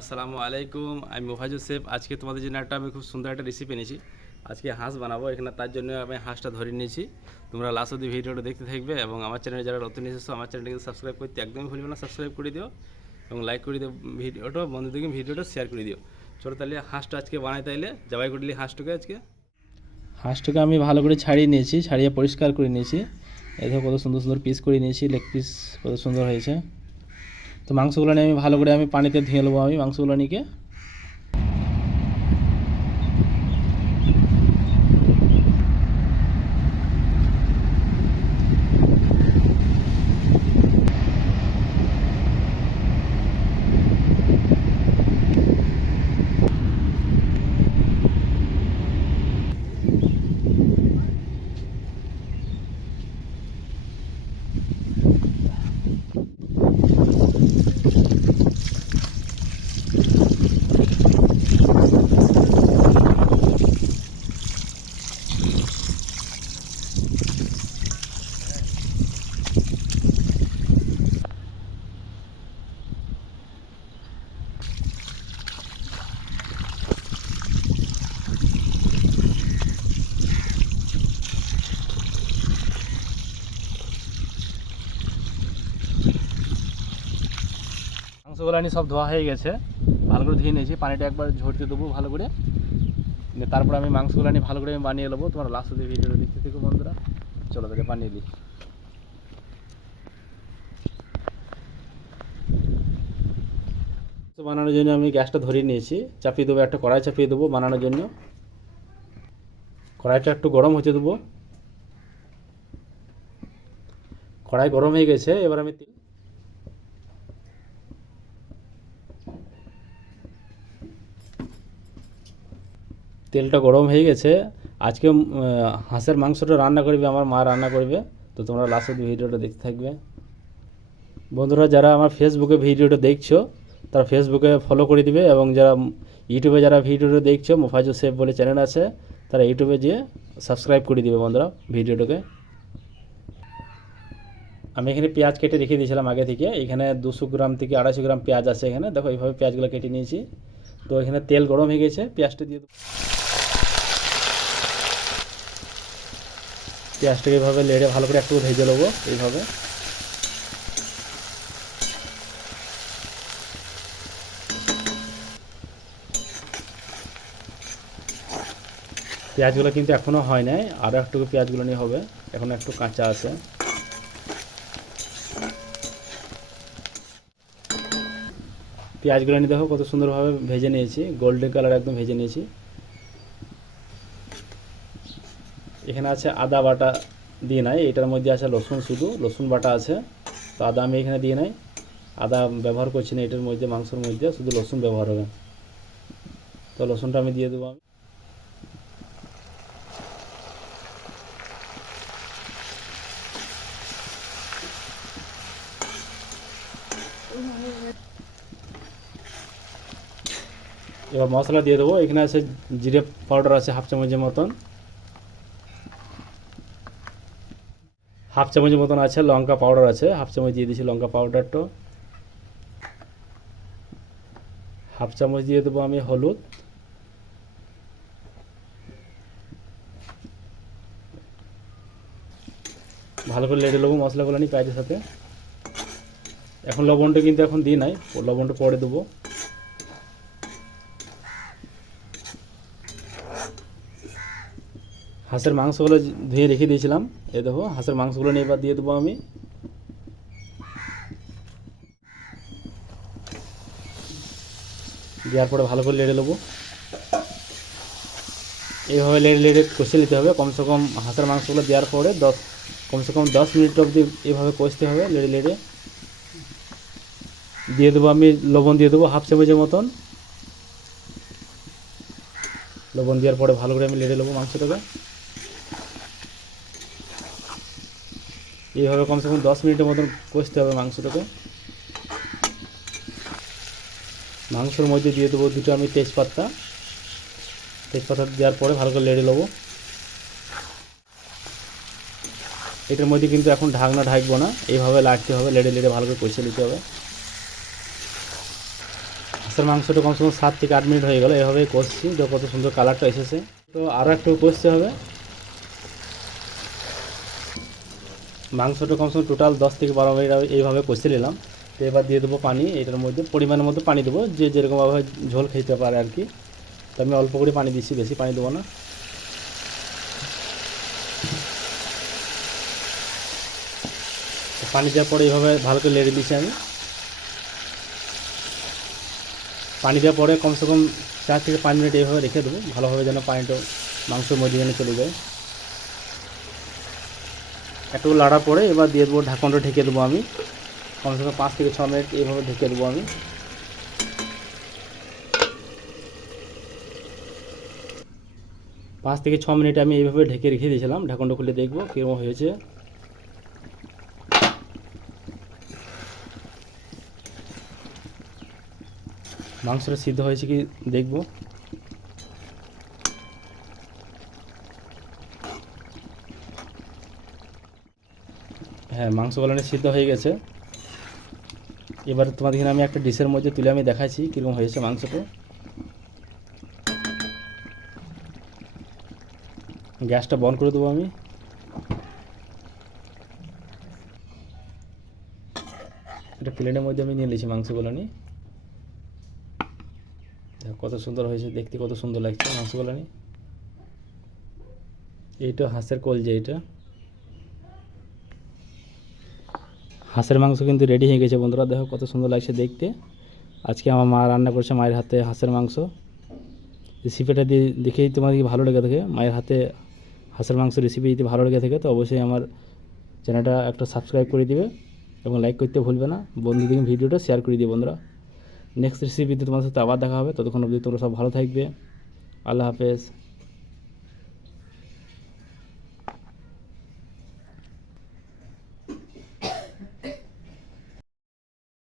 আসসালামু আলাইকুম, আমি মোফাজুল সেফ। আজকে তোমাদের জন্য আমি খুব সুন্দর একটা রেসিপি এনেছি। আজকে হাঁস বানাবো। এখানে তার জন্য আমি হাঁসটা ধরে নিয়েছি। তোমরা লাস্ট অবধি ভিডিওটা দেখতে থাকবে এবং আমার চ্যানেলে যারা নতুন এসেছো আমার চ্যানেলটাকে সাবস্ক্রাইব করতে একদমই ভুলবে না। সাবস্ক্রাইব করে দিও এবং লাইক করে দিও ভিডিওটা, বন্ধুদেরকে ভিডিওটা শেয়ার করে দিও। চলো তাহলে হাঁসটা আজকে বানাই, তাইলে জবাই করে নিই হাঁসটাকে আমি ভালো করে ছাড়িয়ে নিয়েছি, ছাড়িয়ে পরিষ্কার করে নিয়েছি। এই দেখো কত সুন্দর সুন্দর পিস করে নিয়েছি, লেগ পিস কত সুন্দর হয়েছে। তো মাংসগুলো নিয়ে আমি ভালো করে পানিতে ধুয়ে নেবো মাংসগুলো নিয়ে। মাংসগুলো সব ধোয়া হয়ে গেছে, ভালো করে ধুয়ে নিয়েছি। পানিটা একবার ঝরতে দেবো ভালো করে, তারপর আমি মাংসগুলো ভালো করে বানিয়ে নেবো। তোমার লাস্ট অব্দি ভিডিওটা দেখতে থেকো বন্ধুরা। চলো তাহলে বানিয়ে দিই। বানানোর জন্য আমি গ্যাসটা ধরিয়ে নিয়েছি, চাপিয়ে দেবো। একটা কড়াই চাপিয়ে দেবো বানানোর জন্য। কড়াইটা একটু গরম হতে দেবো। কড়াই গরম হয়ে গেছে, এবার আমি তেলটা গরম হয়ে গেছে। আজকে হাঁসের মাংসটা রান্না করবে আমার মা, রান্না করবে। তো তোমরা লাস্ট অব্দি ভিডিওটা দেখতে থাকবে বন্ধুরা। যারা আমার ফেসবুকে ভিডিওটা দেখছো তারা ফেসবুকে ফলো করে দিবে, এবং যারা ইউটিউবে যারা ভিডিওটা দেখছো, মোফাজুল সেফ বলে চ্যানেল আছে, তারা ইউটিউবে গিয়ে সাবস্ক্রাইব করে দিবে বন্ধুরা ভিডিওটাকে। আমি এখানে পেঁয়াজ কেটে রেখে দিয়েছিলাম আগে থেকে। এখানে 200 গ্রাম থেকে 250 গ্রাম পেঁয়াজ আছে এখানে। দেখো এইভাবে পেঁয়াজগুলো কেটে নিয়েছি। তো এখানে তেল গরম হয়ে গেছে, পেঁয়াজটা দিয়ে দেবো। পেঁয়াজটাকে এইভাবে লেড়ে ভালো করে একটু ভেজে নেবো এইভাবে। পেঁয়াজগুলো কিন্তু এখনও হয় নাই, আরও একটু পেঁয়াজগুলো নিয়ে হবে, এখন একটু কাঁচা আছে। পেঁয়াজগুলো নিয়ে দেখো কত সুন্দরভাবে ভেজে নিয়েছি, গোল্ডেন কালার একদম ভেজে নিয়েছি। এখানে আছে আদা বাটা দিয়ে নাই, এটার মধ্যে আছে রসুন, শুধু রসুন বাটা আছে। তো আদা আমি এখানে দিয়ে নাই, আদা ব্যবহার করছি না এটার মধ্যে। মাংসের মধ্যে শুধু রসুন ব্যবহার হবে। তো রসুনটা আমি দিয়ে দেবো। এবার মশলা দিয়ে দেবো। এখানে আছে জিরে পাউডার আছে হাফ চামচের মতন, হাফ চামচের মতন আছে লঙ্কা পাউডার আছে, হাফ চামচ দিয়ে দিয়েছি লঙ্কা পাউডারটা। হাফ চামচ দিয়ে দেবো আমি হলুদ। ভালো করে লেড়ে নেবো মশলাগুলো নিয়ে পেঁয়াজের সাথে। এখন লবণটা কিন্তু এখন দিই নাই, লবণটা পরে দেবো। হাঁসের মাংসগুলো ধুয়ে রেখে দিয়েছিলাম, এই দেখো হাঁসের মাংসগুলো নিয়ে এবার দিয়ে দেবো আমি। দেওয়ার পরে ভালো করে লেড়ে নেবো। এইভাবে লেড়ে লেড়ে কষে নিতে হবে কমসে কম। হাঁসের মাংসগুলো দেওয়ার পরে কমসে কম 10 মিনিট অবধি এইভাবে কষতে হবে লেড়ে লেড়ে। দিয়ে দেবো আমি লবণ, দিয়ে দেবো হাফ চামচের মতন লবণ। দেওয়ার পরে ভালো করে আমি লেড়ে নেবো মাংসটাকে। এইভাবে কমসে কম 10 মিনিটের মতন কষতে হবে মাংসটাকে। মাংসের মধ্যে দিয়ে দেবো দুটো আমি তেজপাতা দেওয়ার পরে ভালো করে লেড়ে নেবো। এটার মধ্যে কিন্তু এখন ঢাকনা ঢাকবো না, এইভাবে লাড়তে হবে, লেড়ে লেড়ে ভালো করে কষে নিতে হবে। হাঁসের মাংসটা কমসে কম 7 থেকে 8 মিনিট হয়ে গেল, এভাবেই কষছি। তো কত সুন্দর কালারটা এসেছে। তো আরও একটু কষতে হবে। মাংসটা কমসে কম টোটাল 10 থেকে 12 মিনিট এইভাবে কষে নিলাম। তো এবার দিয়ে দেবো পানি। এটার মধ্যে পরিমাণের মধ্যে পানি দেবো, যে যেরকমভাবে ঝোল খেতে পারে আর কি। তো আমি অল্প করে পানি দিচ্ছি, বেশি পানি দেবো না। পানি দেওয়ার পরে এইভাবে ভালো করে নেড়ে দিচ্ছি আমি। পানি দেওয়ার পরে কমসে কম 4 থেকে 5 মিনিট এইভাবে রেখে দেবো, ভালোভাবে যেন পানিটা মাংসের মধ্যে যেন চলে যায়। একটু লাড়ার পরে এবার দিয়ে দেবো, ঢাকনটা ঢেকে দেবো আমি। কমসে কম 5 থেকে 6 মিনিট এইভাবে ঢেকে দেবো আমি। 5 থেকে 6 মিনিট আমি এইভাবে ঢেকে রেখে দিয়েছিলাম। ঢাকনটা খুলে দেখবো কীরকম হয়েছে। মাংসটা সিদ্ধ হয়েছে কি দেখবো। হ্যাঁ, মাংসগুলো সিদ্ধ হয়ে গেছে। এবার তোমাদেরকে আমি একটা ডিশের মধ্যে তুলে আমি দেখাচ্ছি কীরকম হয়েছে মাংসটা। গ্যাসটা বন্ধ করে দেবো আমি। একটা প্লেটের মধ্যে আমি নিয়ে নিয়েছি মাংসগুলো নিয়ে। কত সুন্দর হয়েছে দেখতে, কত সুন্দর লাগছে মাংসগুলো নিয়ে। এইটা হাঁসের কলজা। এইটা হাঁসের মাংস কিন্তু রেডি হয়ে গেছে বন্ধুরা। দেখো কত সুন্দর লাগছে দেখতে। আজকে আমার মা রান্না করছে, মায়ের হাতে হাঁসের মাংস। রেসিপিটা দিয়ে দেখেই তোমাদের ভালো লেগে থাকে, মায়ের হাতে হাঁসের মাংস রেসিপি যদি ভালো লেগে থাকে তো অবশ্যই আমার চ্যানেলটা একটা সাবস্ক্রাইব করে দিবে এবং লাইক করতে ভুলবে না। বন্ধুদের ভিডিওটা শেয়ার করে দিও বন্ধুরা। নেক্সট রেসিপিতে তোমার সাথে আবার দেখা হবে। ততক্ষণ অবধি তোমরা সব ভালো থাকবে। আল্লাহ হাফেজ।